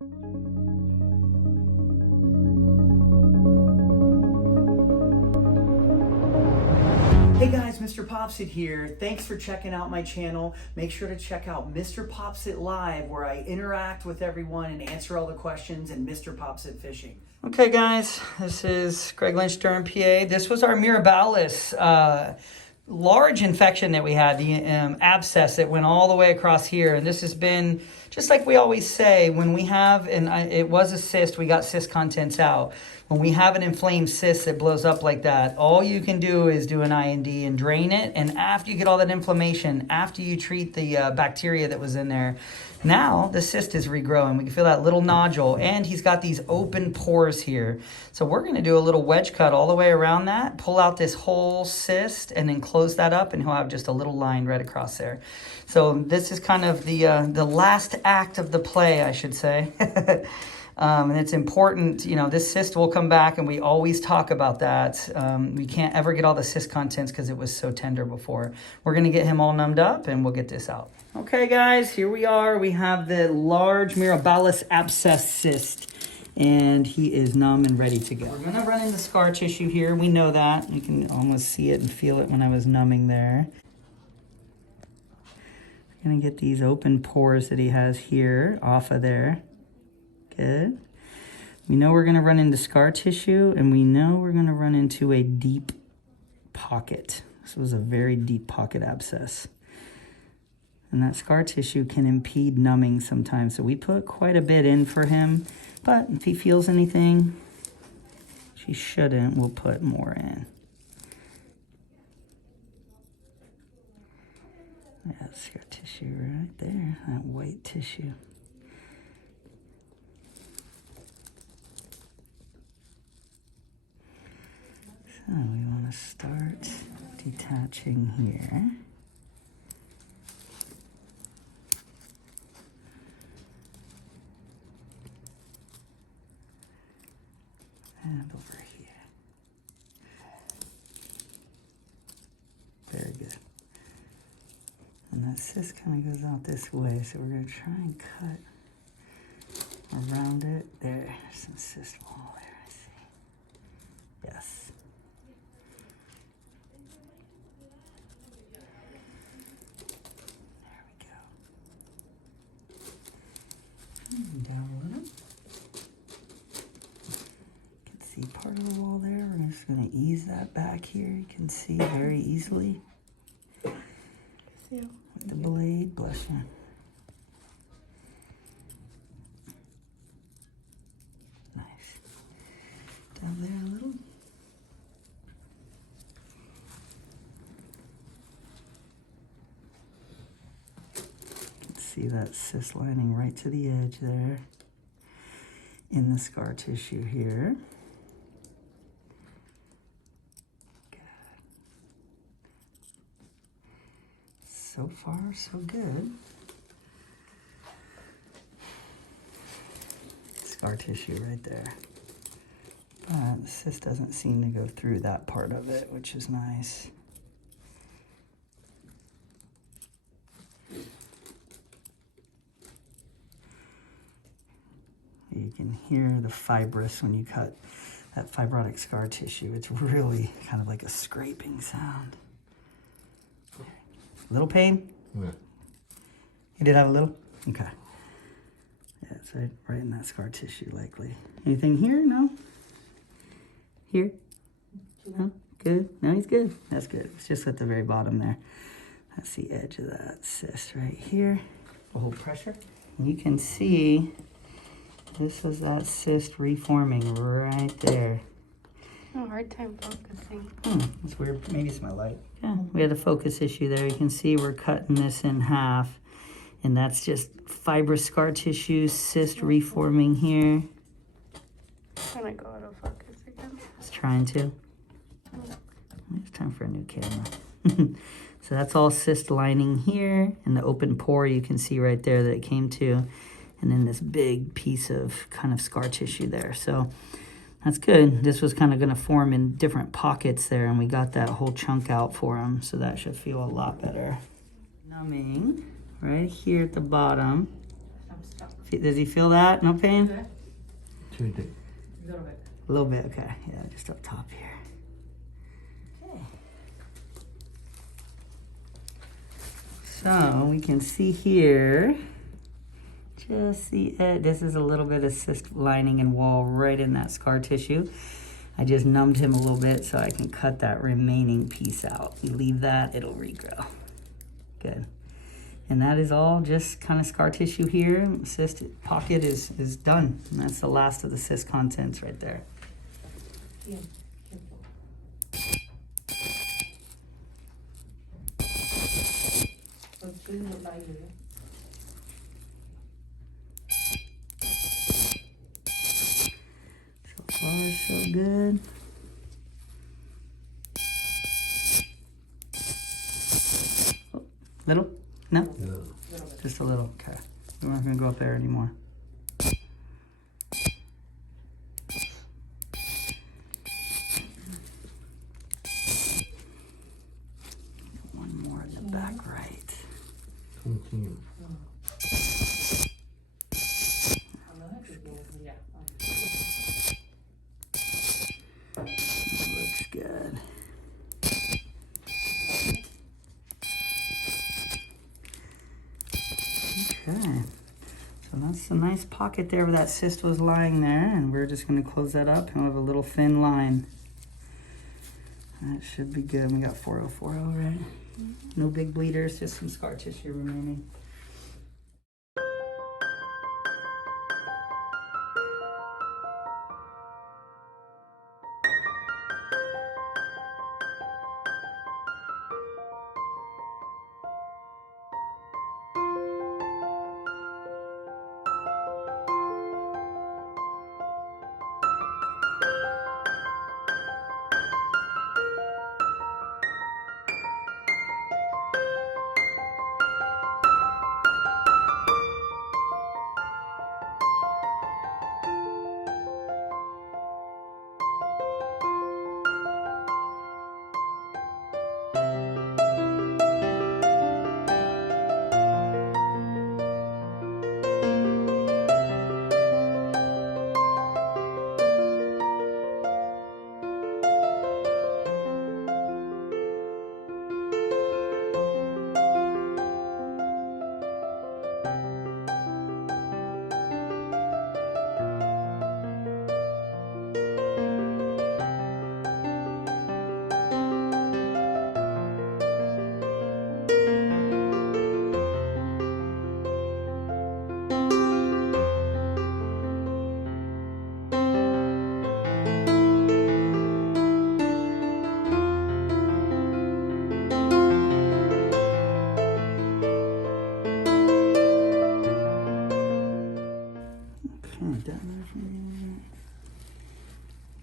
Hey guys, Mr. Popsit here. Thanks for checking out my channel. Make sure to check out Mr. Popsit Live, where I interact with everyone and answer all the questions, and Mr. Popsit Fishing. Okay guys, this is Greg Lynch, Durham, PA. This was our Mirabilis large infection that we had, the abscess that went all the way across here. And this has been, just like we always say, when we have, it was a cyst, we got cyst contents out. When we have an inflamed cyst that blows up like that, all you can do is do an IND and drain it. And after you get all that inflammation, after you treat the bacteria that was in there, now the cyst is regrowing. We can feel that little nodule, and he's got these open pores here. So we're gonna do a little wedge cut all the way around that, pull out this whole cyst, and then close that up, and he'll have just a little line right across there. So this is kind of the last act of the play, I should say. And it's important, you know, this cyst will come back, and we always talk about that. We can't ever get all the cyst contents because it was so tender before. We're going to get him all numbed up, and we'll get this out. Okay, guys, here we are. We have the large Mirabilis abscess cyst, and he is numb and ready to go. We're going to run into scar tissue here. We know that. You can almost see it and feel it when I was numbing there. We're going to get these open pores that he has here off of there. Good. We know we're going to run into scar tissue, and we know we're going to run into a deep pocket. This was a very deep pocket abscess. And that scar tissue can impede numbing sometimes. So we put quite a bit in for him. But if he feels anything, he shouldn't, we'll put more in. Yeah, scar tissue right there, that white tissue. So we want to start detaching here. And over here. Very good. And that cyst kind of goes out this way, so we're going to try and cut around it. There's some cyst wall there, I see. Yes. Down a little. You can see part of the wall there. We're just going to ease that back here. You can see very easily. Yeah. With the blade, bless you. Nice. Down there a little. See that cyst lining right to the edge there in the scar tissue here. Good. So far, so good. Scar tissue right there. But the cyst doesn't seem to go through that part of it, which is nice. You can hear the fibrous when you cut that fibrotic scar tissue. It's really kind of like a scraping sound. A little pain? Yeah. You did have a little? Okay. Yeah, it's right in that scar tissue likely. Anything here? No? Here? No? Good? No, he's good. That's good. It's just at the very bottom there. That's the edge of that cyst right here. We'll hold pressure. You can see this was that cyst reforming right there. Oh, hard time focusing. That's weird. Maybe it's my light. Yeah, we had a focus issue there. You can see we're cutting this in half. And that's just fibrous scar tissue, cyst reforming here. Can I go out of focus again? It's trying to. It's time for a new camera. So that's all cyst lining here. And the open pore you can see right there that it came to. And then this big piece of kind of scar tissue there. So that's good. This was kind of going to form in different pockets there, and we got that whole chunk out for him, so that should feel a lot better. Numbing right here at the bottom. Does he feel that? No pain? A little bit, okay. Yeah, just up top here. Okay. So we can see here, just the edge. This is a little bit of cyst lining and wall right in that scar tissue. I just numbed him a little bit so I can cut that remaining piece out. You leave that, it'll regrow. Good. And that is all just kind of scar tissue here. Cyst pocket is done. And that's the last of the cyst contents right there. So far, so good. Oh, little? No? No. Just a little, okay. We're not gonna go up there anymore. One more in the back right. Continue. Looks good. Okay, so that's a nice pocket there where that cyst was lying there, and we're just going to close that up and we'll have a little thin line. That should be good. We got 4040, right? No big bleeders, just some scar tissue remaining.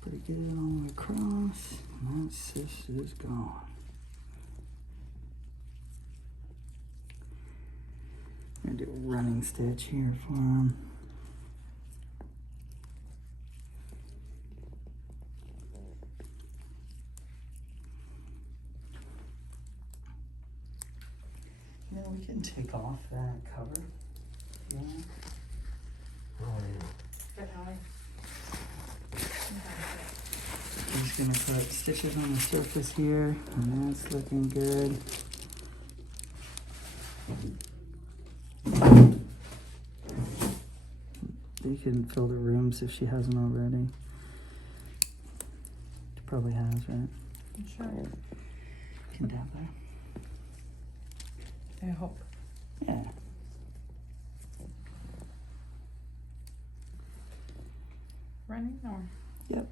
Pretty good all the way across. And that cyst is gone. I'm gonna do a running stitch here for him. Yeah, we can take off that cover. Yeah. Oh, yeah. I'm just gonna put stitches on the surface here, and that's looking good. You can fill the rooms if she hasn't already. She probably has, right? I'm sure. Can dab there. I hope. Yeah. Running or? Yep.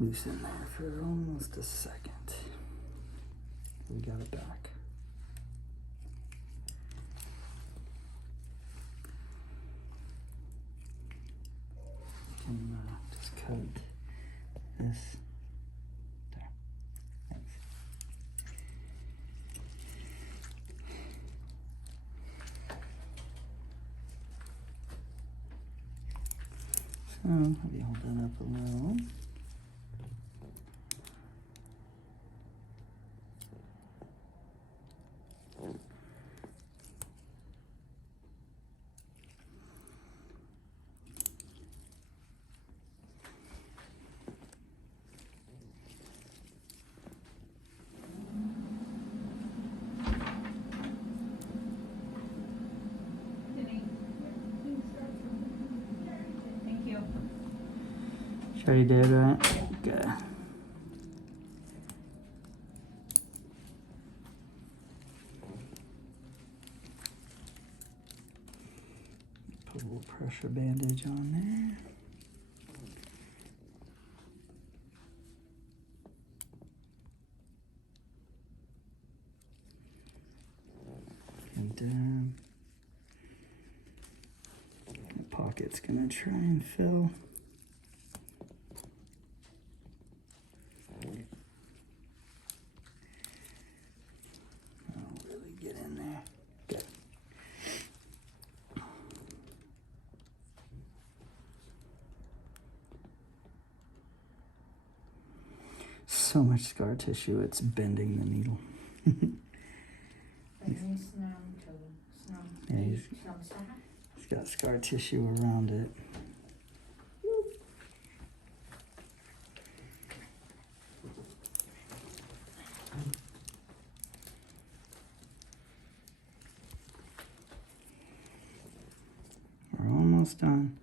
Loosen there for almost a second. We got it back. Can just cut this there. Thanks. So maybe hold that up a little. Sure you did, right? Good. Put a little pressure bandage on there. And the pocket's gonna try and fill. Oh, really get in there. Good. So much scar tissue, it's bending the needle. Yeah, he's got scar tissue around it. We're almost done.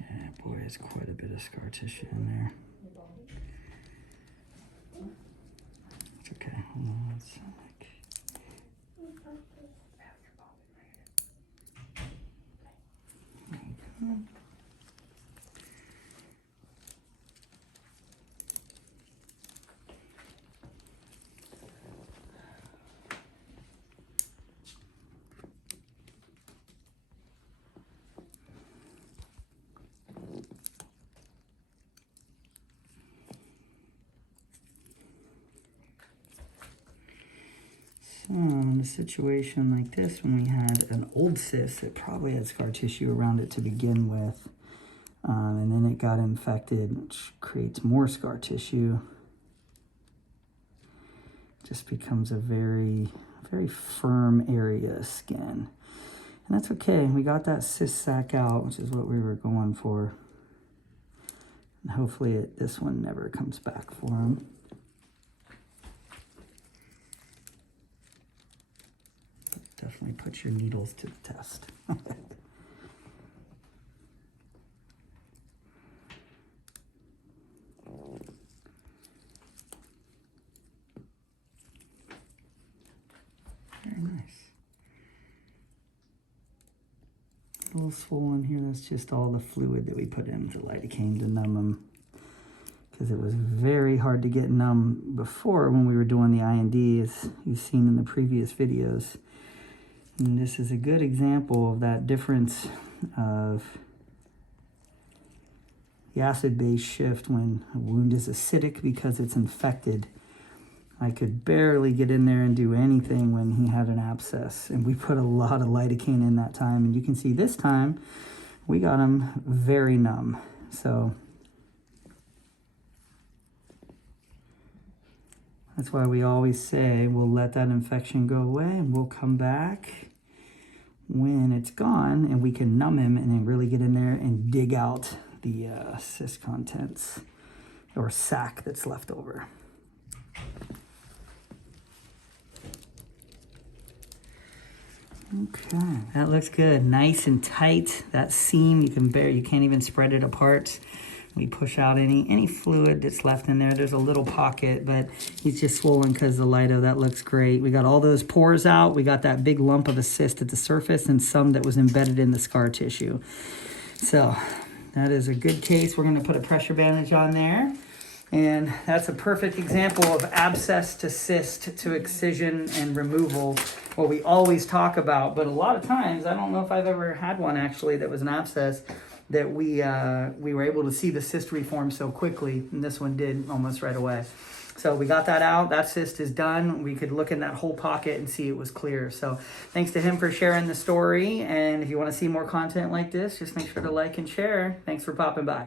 Yeah, boy, there's quite a bit of scar tissue in there. It's okay. Hold on, it's like... So in a situation like this, when we had an old cyst that probably had scar tissue around it to begin with, and then it got infected, which creates more scar tissue, it just becomes a very, very firm area of skin. And that's okay. We got that cyst sac out, which is what we were going for. And hopefully this one never comes back for him. Definitely put your needles to the test. Very nice. A little swollen here. That's just all the fluid that we put into lidocaine to numb them. Because it was very hard to get numb before when we were doing the IND, as you've seen in the previous videos. And this is a good example of that difference of the acid-base shift when a wound is acidic because it's infected. I could barely get in there and do anything when he had an abscess. And we put a lot of lidocaine in that time. And you can see this time, we got him very numb. So that's why we always say we'll let that infection go away and we'll come back when it's gone and we can numb him and then really get in there and dig out the cyst contents or sac that's left over. Okay, that looks good. Nice and tight. That seam, you can't even spread it apart. We push out any fluid that's left in there. There's a little pocket, but he's just swollen because of the lido. That looks great. We got all those pores out. We got that big lump of a cyst at the surface and some that was embedded in the scar tissue. So that is a good case. We're going to put a pressure bandage on there. And that's a perfect example of abscess to cyst to excision and removal, what we always talk about. But a lot of times, I don't know if I've ever had one actually that was an abscess, that we were able to see the cyst reform so quickly, and this one did almost right away. So we got that out. That cyst is done. We could look in that whole pocket and see it was clear. So thanks to him for sharing the story. And if you want to see more content like this, just make sure to like and share. Thanks for popping by.